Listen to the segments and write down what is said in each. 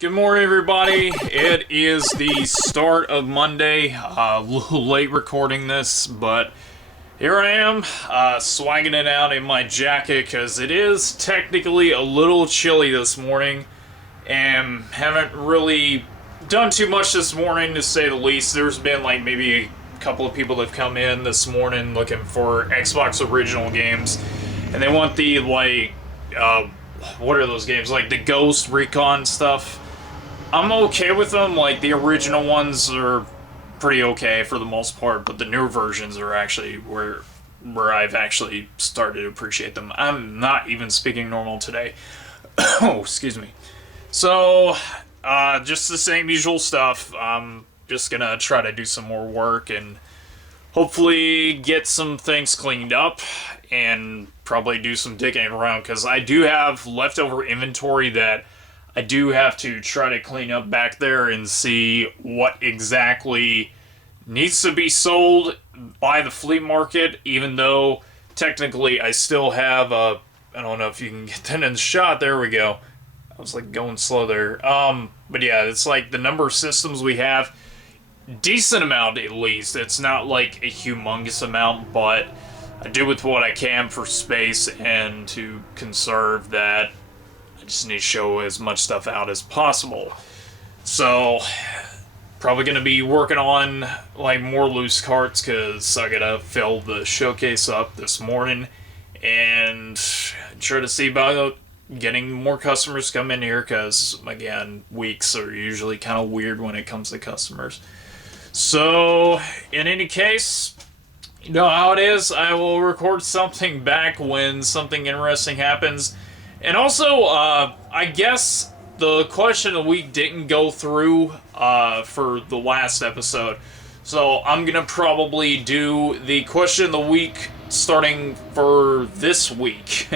Good morning, everybody. It is the start of Monday. A little late recording this, but here I am, swagging it out in my jacket because it is technically a little chilly this morning, and haven't really done too much this morning, to say the least. There's been like maybe a couple of people that have come in this morning looking for Xbox original games, and they want the what are those games, like the Ghost Recon stuff. I'm okay with them. Like, the original ones are pretty okay for the most part, but the newer versions are actually where I've actually started to appreciate them. I'm not even speaking normal today. Oh, excuse me. So, just the same usual stuff. I'm just gonna try to do some more work and hopefully get some things cleaned up and probably do some digging around, because I do have leftover inventory that I do have to try to clean up back there and see what exactly needs to be sold by the flea market, even though technically I still have I don't know if you can get that in the shot. There we go. I was like going slow there. But yeah, it's like the number of systems we have, decent amount at least. It's not like a humongous amount, but I do with what I can for space and to conserve that. Just need to show as much stuff out as possible. So, probably going to be working on like more loose carts, because I got to fill the showcase up this morning and try to see about getting more customers come in here, because again, weeks are usually kind of weird when it comes to customers. So, in any case, you know how it is. I will record something back when something interesting happens. And also, I guess the question of the week didn't go through for the last episode. So I'm going to probably do the question of the week starting for this week.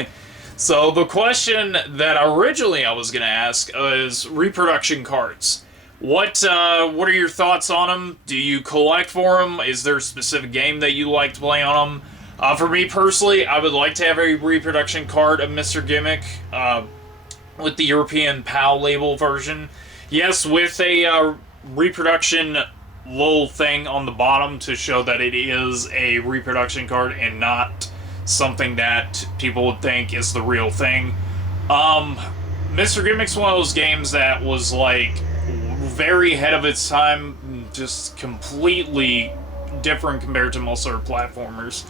So the question that originally I was going to ask is reproduction cards. What are your thoughts on them? Do you collect for them? Is there a specific game that you like to play on them? For me personally, I would like to have a reproduction card of Mr. Gimmick with the European PAL label version. Yes, with a reproduction little thing on the bottom to show that it is a reproduction card and not something that people would think is the real thing. Mr. Gimmick's one of those games that was like very ahead of its time, just completely different compared to most other platformers.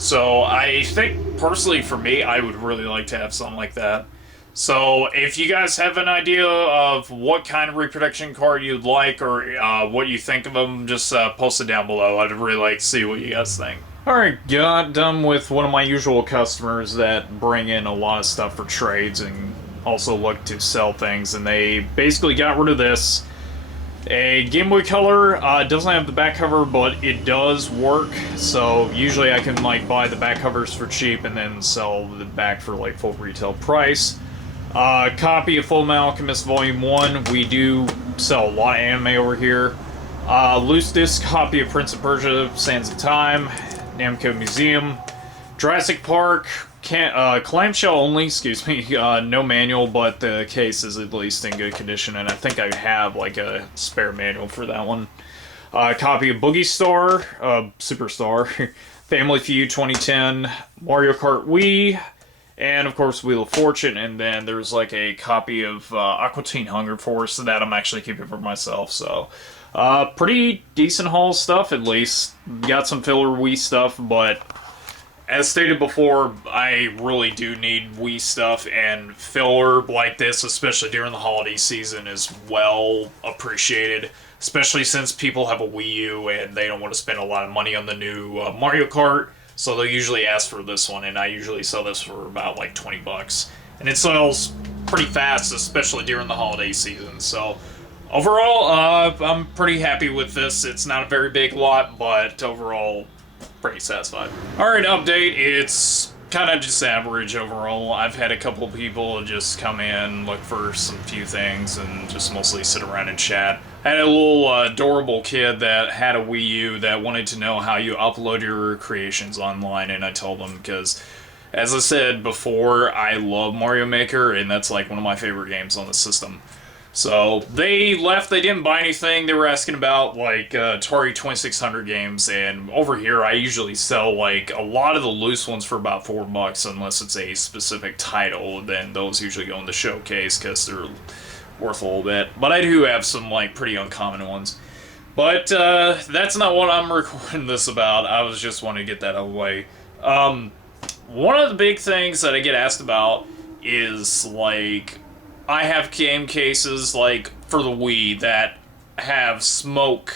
So I think, personally for me, I would really like to have something like that. So if you guys have an idea of what kind of reproduction card you'd like, or what you think of them, just post it down below. I'd really like to see what you guys think. Alright, got done with one of my usual customers that bring in a lot of stuff for trades and also look to sell things, and they basically got rid of this. A Game Boy Color doesn't have the back cover, but it does work. So usually I can like buy the back covers for cheap and then sell the back for like full retail price. Copy of Fullmetal Alchemist Volume 1. We do sell a lot of anime over here. Loose disc copy of Prince of Persia: Sands of Time. Namco Museum. Jurassic Park. Clamshell only, excuse me, no manual, but the case is at least in good condition, and I think I have like a spare manual for that one. Copy of Boogie Star, Superstar, Family Feud 2010, Mario Kart Wii, and of course Wheel of Fortune, and then there's like a copy of Aqua Teen Hunger Force that I'm actually keeping for myself, so pretty decent haul stuff at least. Got some filler Wii stuff, but as stated before, I really do need Wii stuff, and filler like this, especially during the holiday season, is well appreciated, especially since people have a Wii U and they don't want to spend a lot of money on the new Mario Kart, so they'll usually ask for this one, and I usually sell this for about like 20 bucks. And it sells pretty fast, especially during the holiday season, so overall, I'm pretty happy with this. It's not a very big lot, but overall, pretty satisfied. Alright, update. It's kind of just average overall. I've had a couple of people just come in, look for some few things, and just mostly sit around and chat. I had a little adorable kid that had a Wii U that wanted to know how you upload your creations online, and I told him, because as I said before, I love Mario Maker, and that's like one of my favorite games on the system. So they left, they didn't buy anything. They were asking about like Atari 2600 games, and over here I usually sell like a lot of the loose ones for about $4 unless it's a specific title. Then those usually go in the showcase because they're worth a little bit. But I do have some like pretty uncommon ones. But that's not what I'm recording this about. I was just wanting to get that out of the way. One of the big things that I get asked about is like I have game cases like for the Wii that have smoke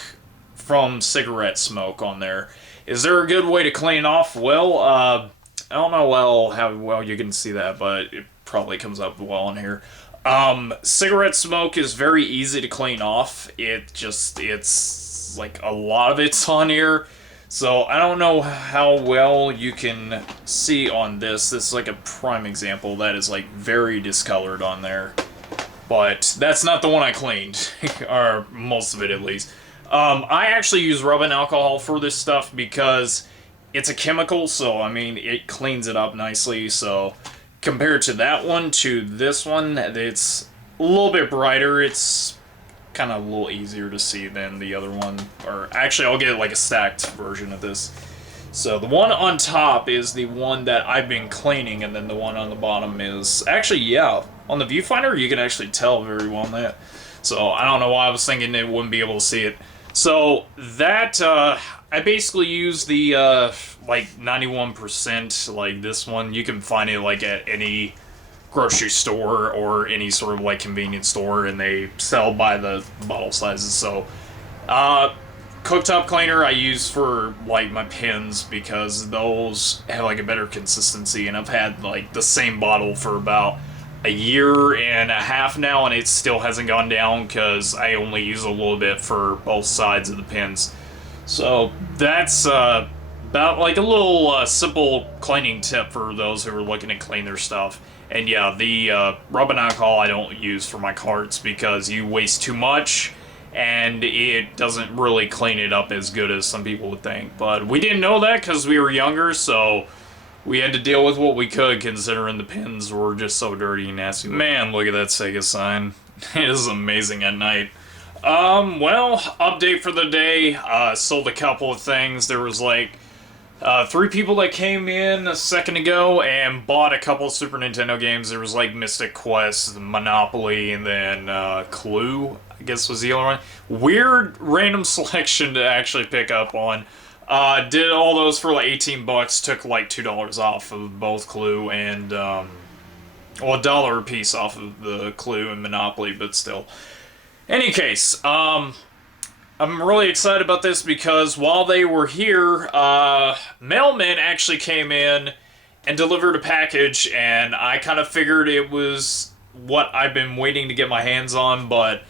from cigarette smoke on there. Is there a good way to clean off? Well, I don't know how well you can see that, but it probably comes up well in here. Cigarette smoke is very easy to clean off. It's like a lot of it's on here. So I don't know how well you can see on this. This is like a prime example that is like very discolored on there. But that's not the one I cleaned, or most of it at least. I actually use rubbing alcohol for this stuff because it's a chemical, so I mean it cleans it up nicely. So compared to that one to this one, it's a little bit brighter. It's kind of a little easier to see than the other one. Or actually, I'll get like a stacked version of this. So the one on top is the one that I've been cleaning, and then the one on the bottom is actually, yeah, on the viewfinder you can actually tell very well on that. So I don't know why I was thinking it wouldn't be able to see it. So that I basically use the like 91%, like this one. You can find it like at any grocery store or any sort of like convenience store, and they sell by the bottle sizes. So cooktop cleaner I use for like my pins because those have like a better consistency, and I've had like the same bottle for about a year and a half now, and it still hasn't gone down because I only use a little bit for both sides of the pins. So that's about like a little simple cleaning tip for those who are looking to clean their stuff. And yeah, the rubbing alcohol I don't use for my carts because you waste too much and it doesn't really clean it up as good as some people would think. But we didn't know that because we were younger, so we had to deal with what we could considering the pins were just so dirty and nasty. Man, look at that Sega sign. It is amazing at night. Well, update for the day. Sold a couple of things. There was like 3 people that came in a second ago and bought a couple of Super Nintendo games. There was like Mystic Quest, Monopoly, and then Clue, I guess was the other one. Weird random selection to actually pick up on. Did all those for like $18, took like $2 off of both Clue and, well, $1 a piece off of the Clue and Monopoly, but still. Any case, I'm really excited about this because while they were here, mailman actually came in and delivered a package, and I kind of figured it was what I've been waiting to get my hands on, but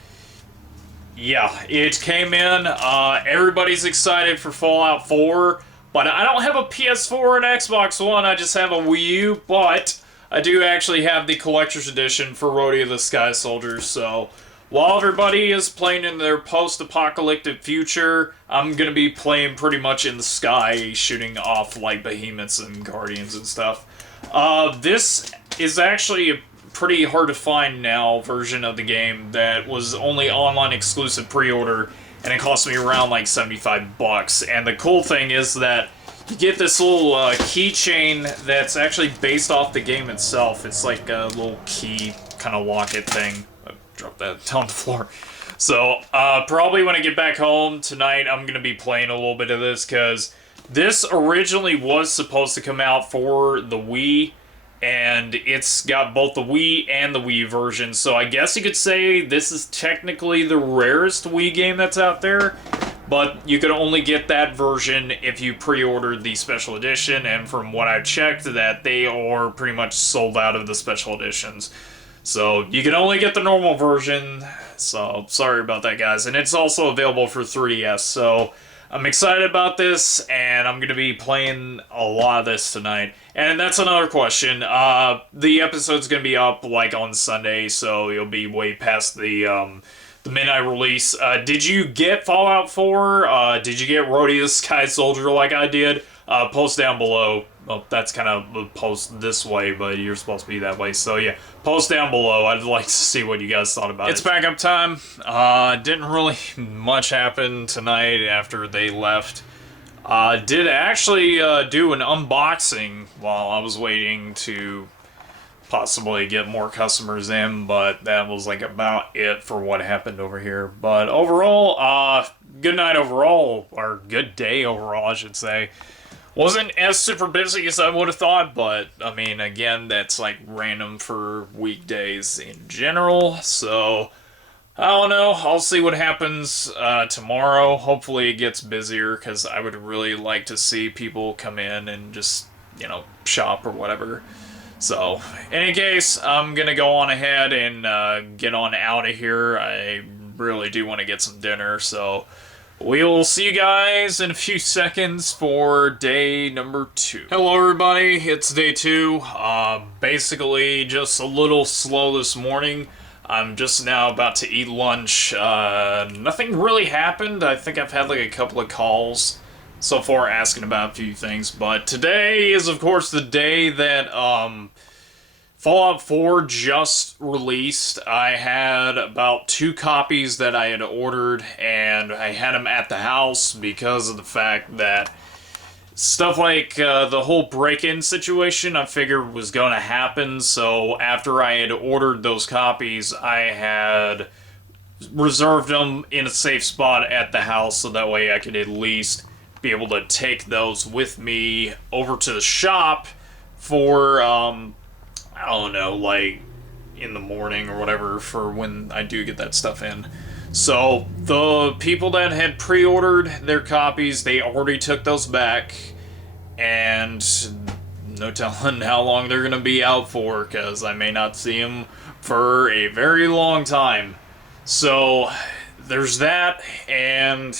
yeah, it came in. Everybody's excited for Fallout 4, but I don't have a PS4 or an Xbox One, I just have a Wii U, but I do actually have the Collector's Edition for Roadie of the Sky Soldiers, so while everybody is playing in their post-apocalyptic future, I'm going to be playing pretty much in the sky, shooting off like behemoths and guardians and stuff. This is actually a pretty hard to find now version of the game that was only online exclusive pre-order, and it cost me around like $75. And the cool thing is that you get this little keychain that's actually based off the game itself. It's like a little key kind of locket thing. Drop that down the floor. So, probably when I get back home tonight, I'm going to be playing a little bit of this, because this originally was supposed to come out for the Wii, and it's got both the Wii and the Wii version, so I guess you could say this is technically the rarest Wii game that's out there, but you could only get that version if you pre-ordered the special edition, and from what I've checked, that they are pretty much sold out of the special editions. So, you can only get the normal version, so sorry about that, guys. And it's also available for 3DS, so I'm excited about this, and I'm going to be playing a lot of this tonight. And that's another question. The episode's going to be up, like, on Sunday, so you'll be way past the midnight release. Did you get Fallout 4? Did you get Roadie the Sky Soldier like I did? Post down below well, that's kind of a post this way, but you're supposed to be that way. So yeah, post down below. I'd like to see what you guys thought about it. It's backup time. Didn't really much happen tonight after they left. Did actually do an unboxing while I was waiting to possibly get more customers in, but that was like about it for what happened over here. But overall, good night overall, or good day overall, I should say. Wasn't as super busy as I would have thought, but I mean, again, that's like random for weekdays in general, so I don't know. I'll see what happens tomorrow. Hopefully it gets busier, because I would really like to see people come in and just, you know, shop or whatever. So, in any case, I'm going to go on ahead and get on out of here. I really do want to get some dinner, so we'll see you guys in a few seconds for day number 2. Hello everybody, it's day 2. Basically just a little slow this morning. I'm just now about to eat lunch. Nothing really happened. I think I've had like a couple of calls so far asking about a few things, but today is of course the day that Fallout 4 just released. I had about 2 copies that I had ordered, and I had them at the house because of the fact that stuff like the whole break-in situation I figured was going to happen. So after I had ordered those copies, I had reserved them in a safe spot at the house, so that way I could at least be able to take those with me over to the shop for, I don't know, like in the morning or whatever, for when I do get that stuff in. So the people that had pre-ordered their copies, they already took those back, and no telling how long they're going to be out for, because I may not see them for a very long time. So there's that, and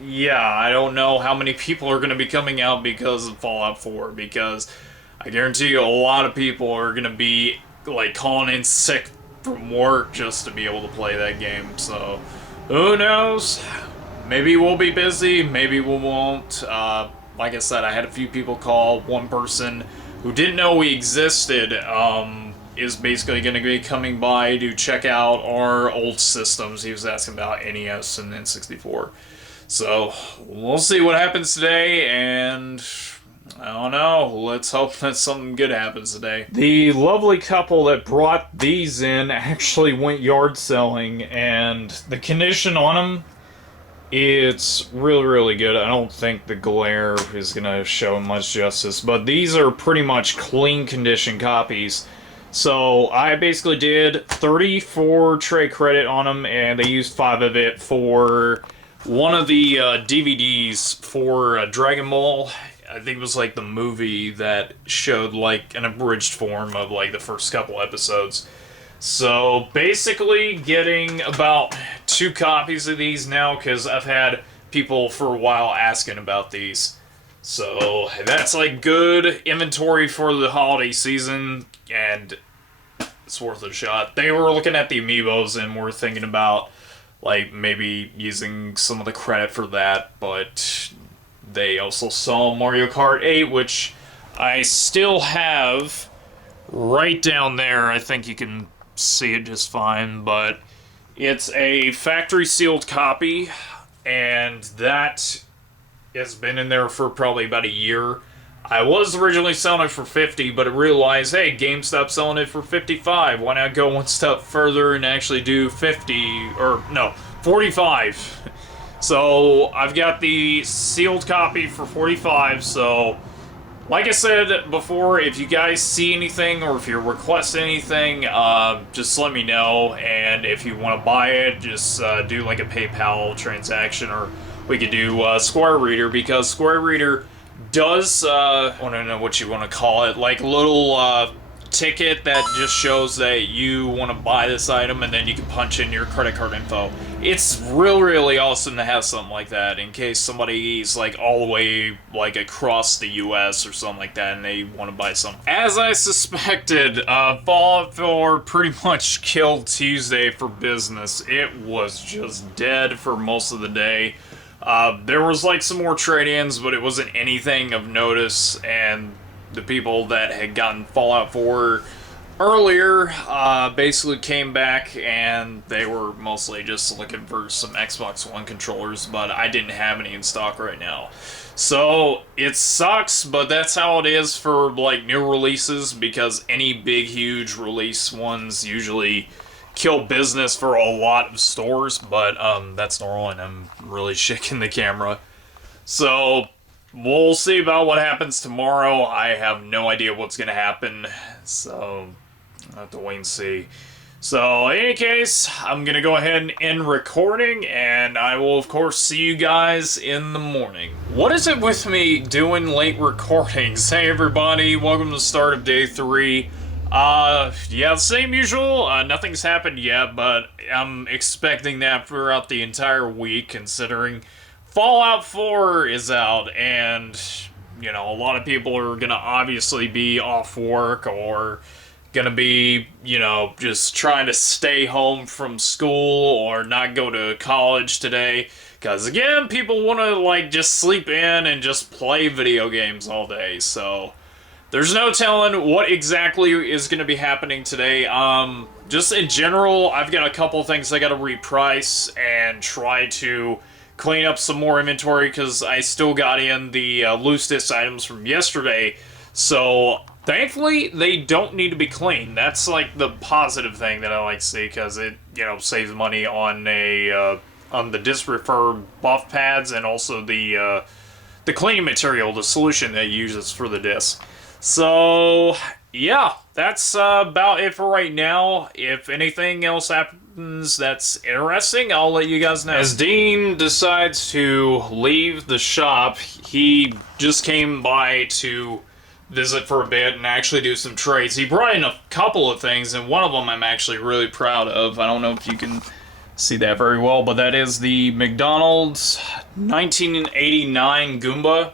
yeah, I don't know how many people are going to be coming out because of Fallout 4, because I guarantee you a lot of people are going to be like calling in sick from work just to be able to play that game. So who knows? Maybe we'll be busy, maybe we won't. Like I said, I had a few people call. One person who didn't know we existed is basically going to be coming by to check out our old systems. He was asking about NES and N64. So we'll see what happens today, and I don't know, let's hope that something good happens today. The lovely couple that brought these in actually went yard selling, and the condition on them, it's really, really good. I don't think the glare is going to show much justice, but these are pretty much clean condition copies. So I basically did 34 trade credit on them, and they used 5 of it for one of the DVDs for Dragon Ball. I think it was like the movie that showed like an abridged form of like the first couple episodes. So basically getting about 2 copies of these now, because I've had people for a while asking about these. So that's like good inventory for the holiday season, and it's worth a shot. They were looking at the amiibos and were thinking about like maybe using some of the credit for that, but they also saw Mario Kart 8, which I still have right down there. I think you can see it just fine, but it's a factory sealed copy, and that has been in there for probably about a year. I was originally selling it for $50, but I realized, hey, GameStop's selling it for $55. Why not go one step further and actually do 50, or no, 45. So I've got the sealed copy for 45. So like I said before, if you guys see anything or if you request anything, just let me know. And if you want to buy it, just do like a PayPal transaction, or we could do Square Reader, because Square Reader does, I don't know what you want to call it, like a little ticket that just shows that you want to buy this item, and then you can punch in your credit card info. It's really awesome to have something like that in case somebody's like all the way like across the US or something like that and they want to buy something. As I suspected, Fallout 4 pretty much killed Tuesday for business. It was just dead for most of the day. There was like some more trade-ins, but it wasn't anything of notice, and the people that had gotten Fallout 4 earlier basically came back, and they were mostly just looking for some Xbox One controllers, but I didn't have any in stock right now. So it sucks, but that's how it is for like new releases, because any big huge release ones usually kill business for a lot of stores, but that's normal, and I'm really shaking the camera. So we'll see about what happens tomorrow. I have no idea what's going to happen, so I'll have to wait and see. So, in any case, I'm going to go ahead and end recording, and I will, of course, see you guys in the morning. What is it with me doing late recordings? Hey, everybody, welcome to the start of day 3. Yeah, same usual. Nothing's happened yet, but I'm expecting that throughout the entire week, considering Fallout 4 is out, and, you know, a lot of people are going to obviously be off work or gonna be, you know, just trying to stay home from school or not go to college today. Because, again, people want to, like, just sleep in and just play video games all day. So, there's no telling what exactly is going to be happening today. Just in general, I've got a couple things I gotta reprice and try to clean up some more inventory, because I still got in the loose disc items from yesterday. So, thankfully, they don't need to be cleaned. That's like the positive thing that I like to see, because it, you know, saves money on the disc refer buff pads, and also the cleaning material, the solution that it uses for the disc. So yeah, that's about it for right now. If anything else happens that's interesting, I'll let you guys know. As Dean decides to leave the shop, he just came by to visit for a bit and actually do some trades. He brought in a couple of things, and one of them I'm actually really proud of. I don't know if you can see that very well, but that is the McDonald's 1989 Goomba.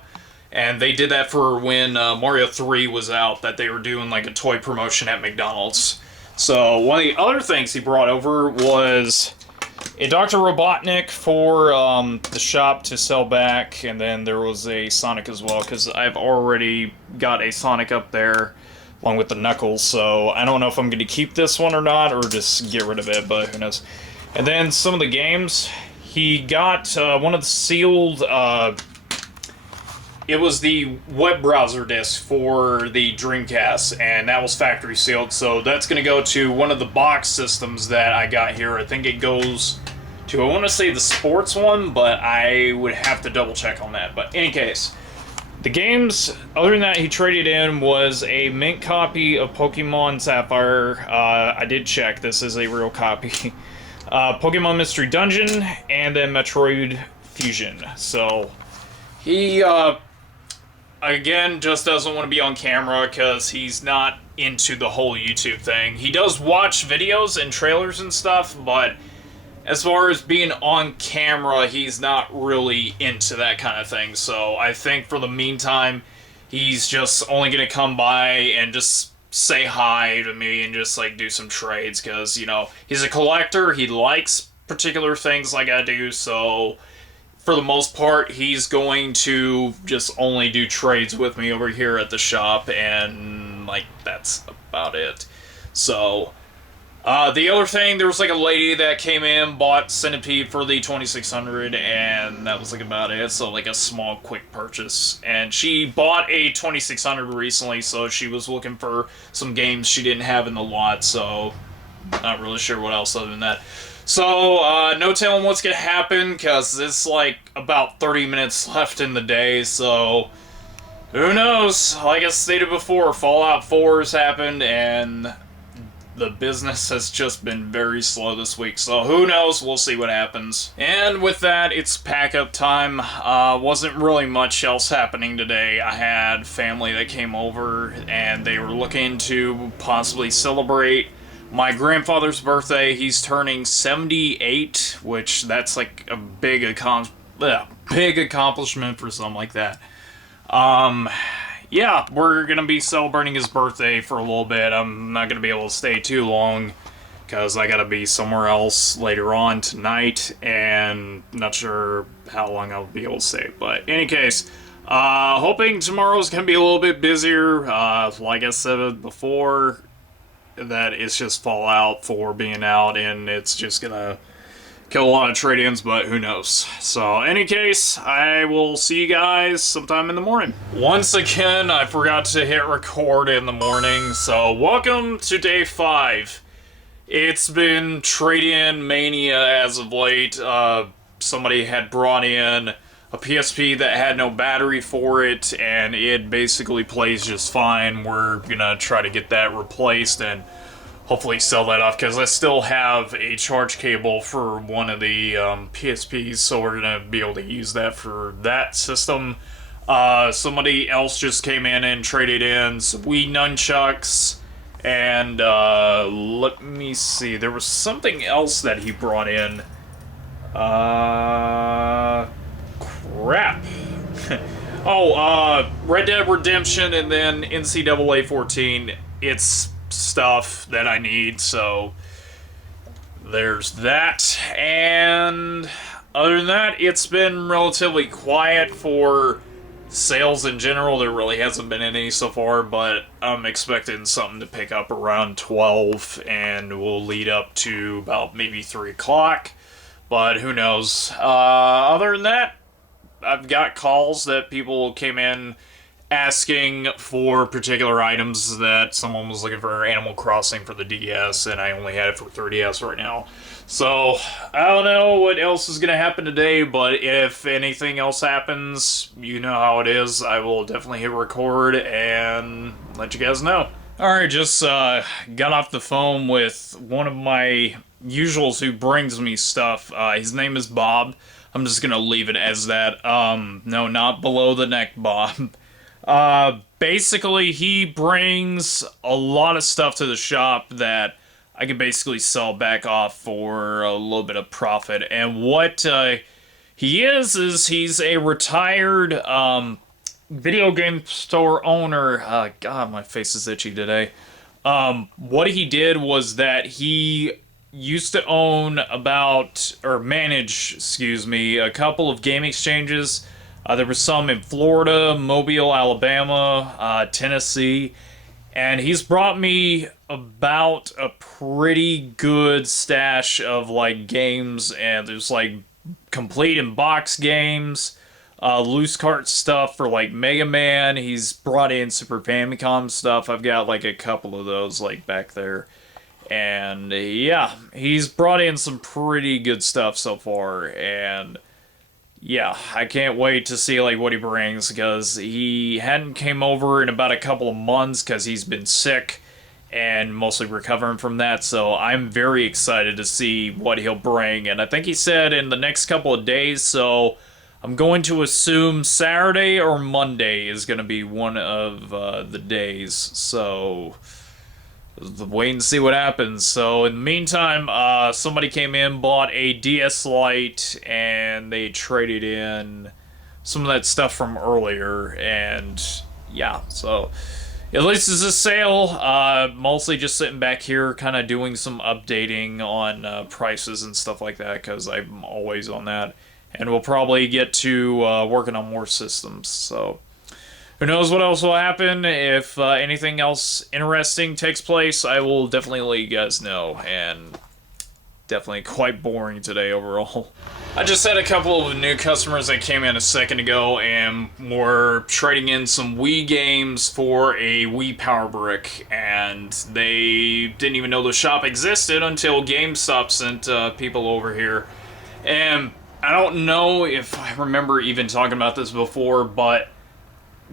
And they did that for when Mario 3 was out, that they were doing like a toy promotion at McDonald's. So one of the other things he brought over was a Dr. Robotnik for the shop to sell back, and then there was a Sonic as well, because I've already got a Sonic up there along with the Knuckles, so I don't know if I'm going to keep this one or not, or just get rid of it, but who knows. And then some of the games, he got one of the sealed, it was the web browser disc for the Dreamcast, and that was factory sealed, so that's going to go to one of the box systems that I got here. I think it goes to, I want to say the sports one, but I would have to double check on that. But in any case, the games, other than that, he traded in was a mint copy of Pokemon Sapphire. I did check, this is a real copy. Pokemon Mystery Dungeon, and then Metroid Fusion. So, he, again, just doesn't want to be on camera because he's not into the whole YouTube thing. He does watch videos and trailers and stuff, but as far as being on camera, he's not really into that kind of thing. So I think for the meantime, he's just only going to come by and just say hi to me and just like do some trades, because, you know, he's a collector. He likes particular things like I do, so for the most part, he's going to just only do trades with me over here at the shop, and, like, that's about it. So, the other thing, there was, like, a lady that came in, bought Centipede for the 2600, and that was, like, about it. So, like, a small, quick purchase. And she bought a 2600 recently, so she was looking for some games she didn't have in the lot, so not really sure what else other than that. So, no telling what's gonna happen, because it's like about 30 minutes left in the day, so who knows? Like I stated before, Fallout 4 has happened, and the business has just been very slow this week, so who knows? We'll see what happens. And with that, it's pack-up time. Wasn't really much else happening today. I had family that came over, and they were looking to possibly celebrate my grandfather's birthday. He's turning 78, which that's like a big accomplishment for something like that. Yeah, we're gonna be celebrating his birthday for a little bit. I'm not gonna be able to stay too long because I gotta be somewhere else later on tonight, and not sure how long I'll be able to stay. But in any case, Hoping tomorrow's gonna be a little bit busier. Like I said before, that it's just fallout for being out, and it's just gonna kill a lot of trade-ins, but who knows. So, any case, I will see you guys sometime in the morning. Once again, I forgot to hit record in the morning, so welcome to day 5. It's been trade-in mania as of late. Somebody had brought in a PSP that had no battery for it, and it basically plays just fine. We're gonna try to get that replaced and hopefully sell that off, because I still have a charge cable for one of the PSPs, so we're gonna be able to use that for that system. Somebody else just came in and traded in some Wii nunchucks, and let me see, there was something else that he brought in. Crap. Red Dead Redemption and then NCAA 14. It's stuff that I need, so there's that. And other than that, it's been relatively quiet for sales in general. There really hasn't been any so far, but I'm expecting something to pick up around 12 and will lead up to about maybe 3 o'clock, but who knows. Other than that, I've got calls that people came in asking for particular items. That someone was looking for Animal Crossing for the DS, and I only had it for 3DS right now. So, I don't know what else is going to happen today, but if anything else happens, you know how it is. I will definitely hit record and let you guys know. Alright, just got off the phone with one of my usuals who brings me stuff. His name is Bob. I'm just gonna leave it as that. No, not below the neck Bob. Basically, he brings a lot of stuff to the shop that I can basically sell back off for a little bit of profit. And what he is he's a retired video game store owner. God, my face is itchy today. What he did was that he used to own manage a couple of game exchanges. There were some in Florida, Mobile, Alabama, Tennessee, and he's brought me about a pretty good stash of like games, and there's like complete in box games, loose cart stuff for like Mega Man. He's brought in Super Famicom stuff. I've got like a couple of those like back there. And yeah, he's brought in some pretty good stuff so far, and yeah, I can't wait to see like what he brings, because he hadn't came over in about a couple of months because he's been sick and mostly recovering from that. So I'm very excited to see what he'll bring, and I think he said in the next couple of days, so I'm going to assume Saturday or Monday is going to be one of the days. So wait and see what happens. So in the meantime, somebody came in, bought a DS Lite, and they traded in some of that stuff from earlier. And yeah, so at least it's a sale. Mostly just sitting back here, kind of doing some updating on prices and stuff like that, because I'm always on that. And we'll probably get to working on more systems. So who knows what else will happen. If anything else interesting takes place, I will definitely let you guys know. And definitely quite boring today overall. I just had a couple of new customers that came in a second ago and were trading in some Wii games for a Wii Power Brick, and they didn't even know the shop existed until GameStop sent people over here. And I don't know if I remember even talking about this before, but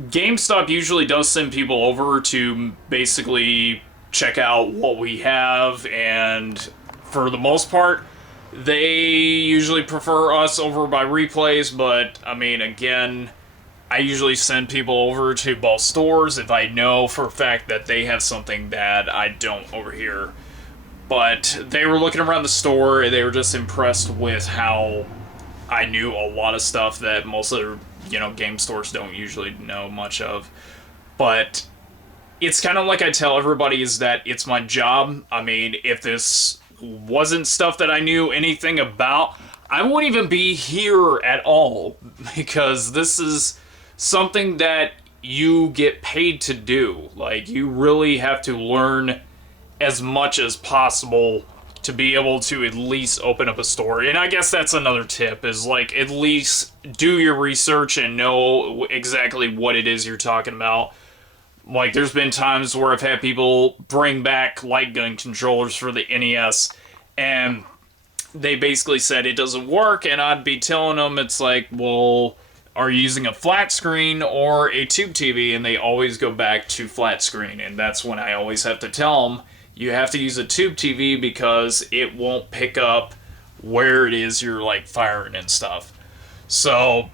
GameStop usually does send people over to basically check out what we have, and for the most part, they usually prefer us over by Replays, but, I mean, again, I usually send people over to both stores if I know for a fact that they have something that I don't over here. But they were looking around the store, and they were just impressed with how I knew a lot of stuff that most of the game stores don't usually know much of. But it's kind of like I tell everybody, is that it's my job. I mean, if this wasn't stuff that I knew anything about, I wouldn't even be here at all, because this is something that you get paid to do. Like, you really have to learn as much as possible to be able to at least open up a store. And I guess that's another tip, is like, at least do your research and know exactly what it is you're talking about. Like, there's been times where I've had people bring back light gun controllers for the NES, and they basically said it doesn't work, and I'd be telling them, it's like, well, are you using a flat screen or a tube TV? And they always go back to flat screen, and that's when I always have to tell them, you have to use a tube TV because it won't pick up where it is you're, like, firing and stuff. So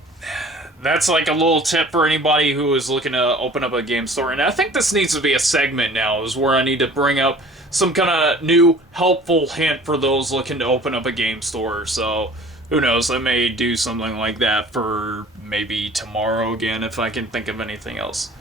that's like a little tip for anybody who is looking to open up a game store. And I think this needs to be a segment now, is where I need to bring up some kind of new helpful hint for those looking to open up a game store. So who knows, I may do something like that for maybe tomorrow again if I can think of anything else.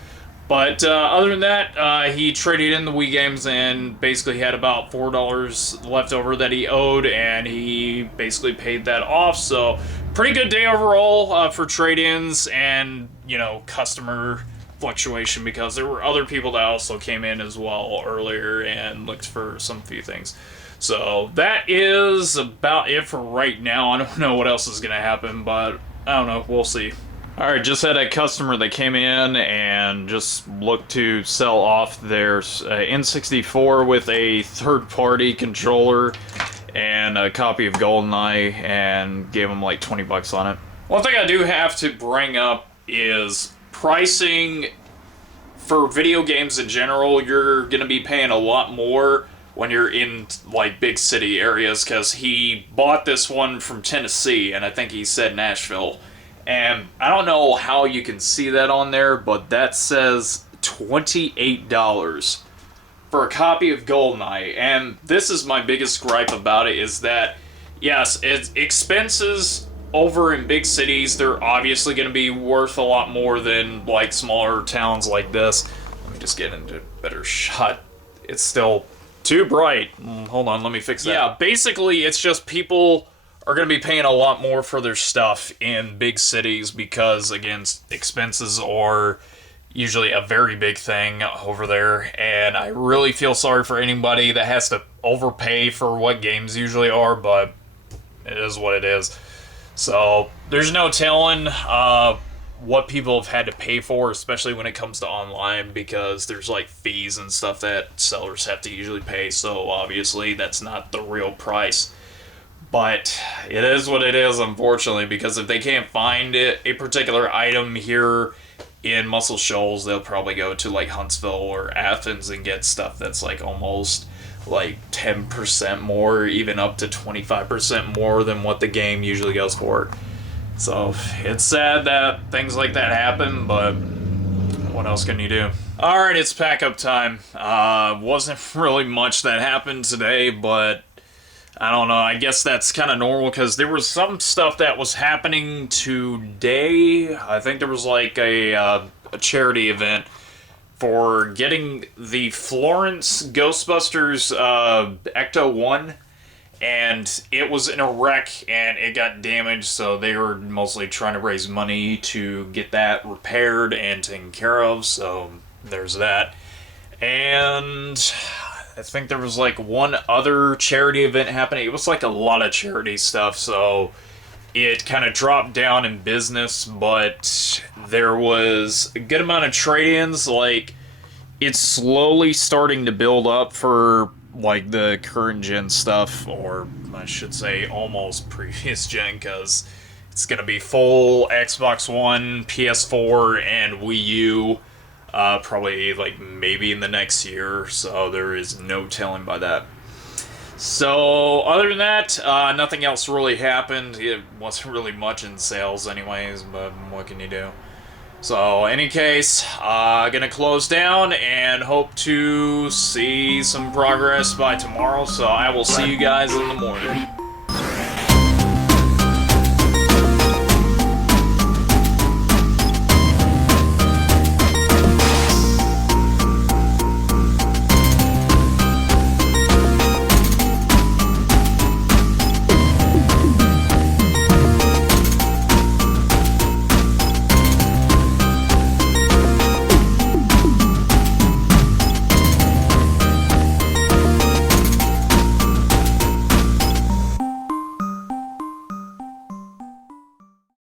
But other than that, he traded in the Wii games and basically had about $4 left over that he owed, and he basically paid that off. So pretty good day overall for trade-ins and, you know, customer fluctuation, because there were other people that also came in as well earlier and looked for some few things. So that is about it for right now. I don't know what else is going to happen, but I don't know. We'll see. Alright, just had a customer that came in and just looked to sell off their N64 with a third-party controller and a copy of GoldenEye, and gave them like 20 bucks on it. One thing I do have to bring up is pricing for video games in general. You're going to be paying a lot more when you're in like big city areas, because he bought this one from Tennessee, and I think he said Nashville. And I don't know how you can see that on there, but that says $28 for a copy of GoldenEye. And this is my biggest gripe about it, is that, yes, it's expenses over in big cities, they're obviously going to be worth a lot more than like smaller towns like this. Let me just get into a better shot. It's still too bright. Hold on, let me fix that. Yeah, basically it's just people are going to be paying a lot more for their stuff in big cities because, again, expenses are usually a very big thing over there, and I really feel sorry for anybody that has to overpay for what games usually are, but it is what it is. So there's no telling what people have had to pay for, especially when it comes to online, because there's like fees and stuff that sellers have to usually pay, so obviously that's not the real price. But it is what it is, unfortunately, because if they can't find a particular item here in Muscle Shoals, they'll probably go to like Huntsville or Athens and get stuff that's like almost like 10% more, even up to 25% more than what the game usually goes for. So it's sad that things like that happen, but what else can you do? Alright, it's pack up time. Wasn't really much that happened today, but I don't know, I guess that's kind of normal, because there was some stuff that was happening today. I think there was like a charity event for getting the Florence Ghostbusters Ecto-1, and it was in a wreck and it got damaged, so they were mostly trying to raise money to get that repaired and taken care of, so there's that. And I think there was like one other charity event happening. It was like a lot of charity stuff, so it kind of dropped down in business, but there was a good amount of trade-ins. Like, it's slowly starting to build up for like the current gen stuff, or I should say almost previous gen, because it's going to be full Xbox One, PS4, and Wii U. Probably like maybe in the next year, so there is no telling by that. So other than that, nothing else really happened. It wasn't really much in sales anyways, but what can you do? So any case, gonna close down and hope to see some progress by tomorrow, so I will see you guys in the morning.